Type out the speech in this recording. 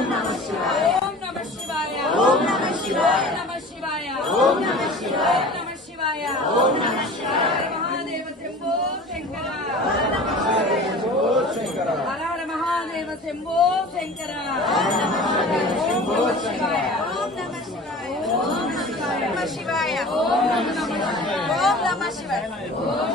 ఓం నమః శివాయ ఓం నమః శివాయ నమః శివాయ ఓం నమః శివాయ నమః శివాయ ఓం నమః శివాయ మహాదేవ శంభో శంకర హర హర మహాదేవ శంభో శంకర ఓం నమః శివాయ ఓం నమః శివాయ ఓం నమః శివాయ ఓం నమః శివాయ ఓం నమః శివాయ ఓం